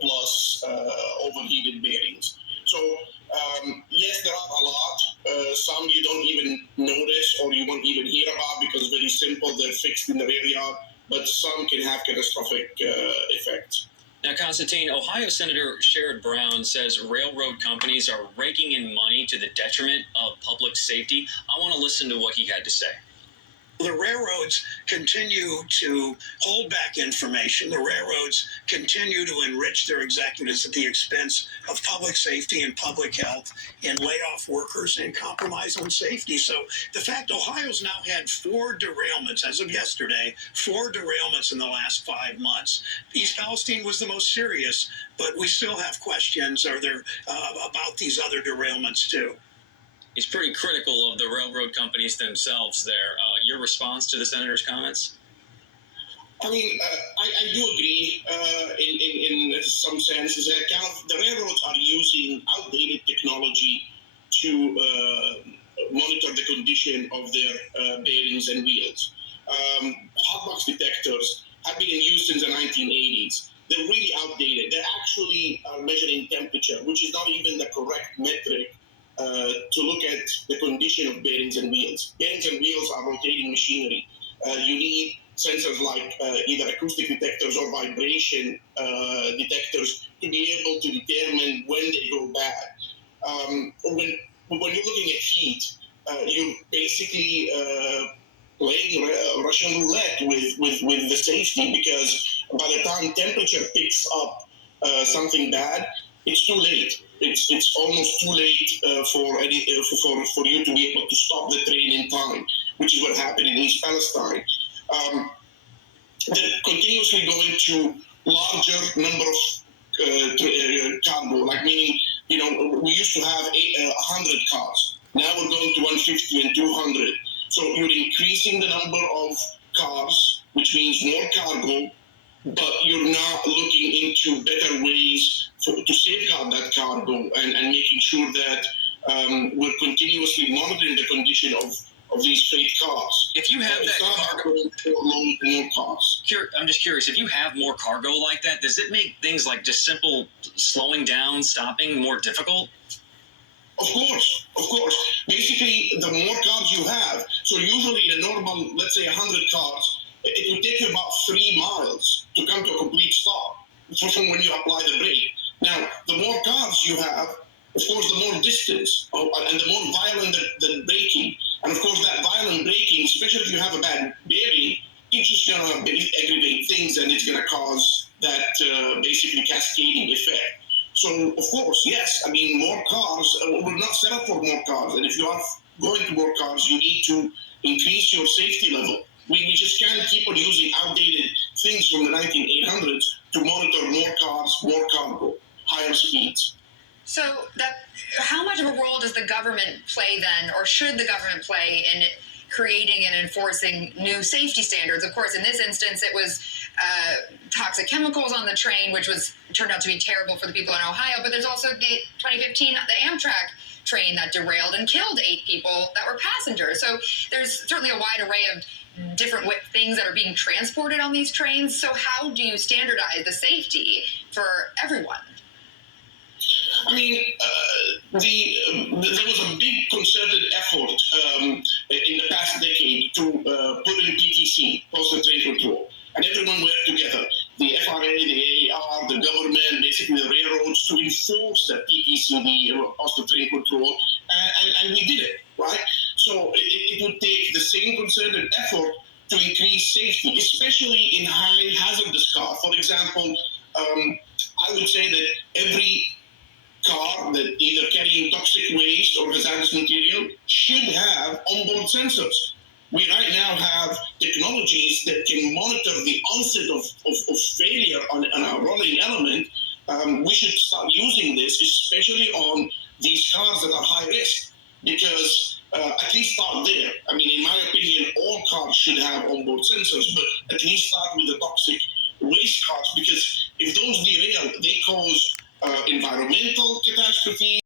plus overheated bearings. So yes, there are a lot. Some you don't even notice or you won't even hear about because very simple. They're fixed in the rear yard, but some can have catastrophic effects. Now, Constantine, Ohio Senator Sherrod Brown says railroad companies are raking in money to the detriment of public safety. I want to listen to what he had to say. The railroads continue to hold back information. The railroads continue to enrich their executives at the expense of public safety and public health and lay off workers and compromise on safety. So the fact Ohio's now had 4 derailments as of yesterday, 4 derailments in the last 5 months. East Palestine was the most serious, but we still have questions about these other derailments too. He's pretty critical of the railroad companies themselves there. Your response to the senator's comments? I mean, I do agree in some senses that kind of the railroads are using outdated technology to monitor the condition of their bearings and wheels. Hot box detectors have been in use since the 1980s. They're really outdated. They actually are measuring temperature, which is not even the correct metric to look at the condition of bearings and wheels. Bearings and wheels are rotating machinery. You need sensors like either acoustic detectors or vibration detectors to be able to determine when they go bad. When you're looking at heat, you're basically playing Russian roulette with the safety, because by the time temperature picks up something bad, it's too late. It's almost too late for you to be able to stop the train in time, which is what happened in East Palestine. They're continuously going to larger number of cargo, like meaning, we used to have 100 cars. Now we're going to 150 and 200. So you're increasing the number of cars, which means more cargo, but you're not looking into better ways to safeguard that cargo and making sure that we're continuously monitoring the condition of these freight cars. If you have that cargo, more cars. I'm just curious, if you have more cargo like that, does it make things like just simple slowing down, stopping more difficult? Of course. Basically, the more cars you have, so usually in a normal, let's say 100 cars, it would take you about 3 miles to come to a complete stop from when you apply the brake. Now, the more cars you have, of course, the more distance and the more violent the braking. And of course, that violent braking, especially if you have a bad bearing, it's just going to aggravate things and it's going to cause that basically cascading effect. So, of course, yes, I mean, more cars, we're not set up for more cars. And if you are going to more cars, you need to increase your safety level. We just can't keep on using outdated things from the 1900s to monitor more cars, more cargo, higher speeds. So how much of a role does the government play then, or should the government play in creating and enforcing new safety standards? Of course, in this instance, it was toxic chemicals on the train, which turned out to be terrible for the people in Ohio. But there's also the 2015, the Amtrak train that derailed and killed 8 people that were passengers. So there's certainly a wide array of different things that are being transported on these trains. So how do you standardize the safety for everyone? I mean, there was a big concerted effort in the past decade to put in PTC, Postal Train Control, and everyone worked together. The FRA, the AAR, the government, basically the railroads, to enforce the PTC, the Postal Train Control, and we did it, right? So it would take the same concerted effort to increase safety, especially in high hazardous cars. For example, I would say that every car that either carrying toxic waste or hazardous material should have onboard sensors. We right now have technologies that can monitor the onset of failure on a rolling element. We should start using this, especially on these cars that are high risk, because at least start there. I mean, in my opinion, all cars should have onboard sensors, but at least start with the toxic waste cars, because if those derail, they cause environmental catastrophe,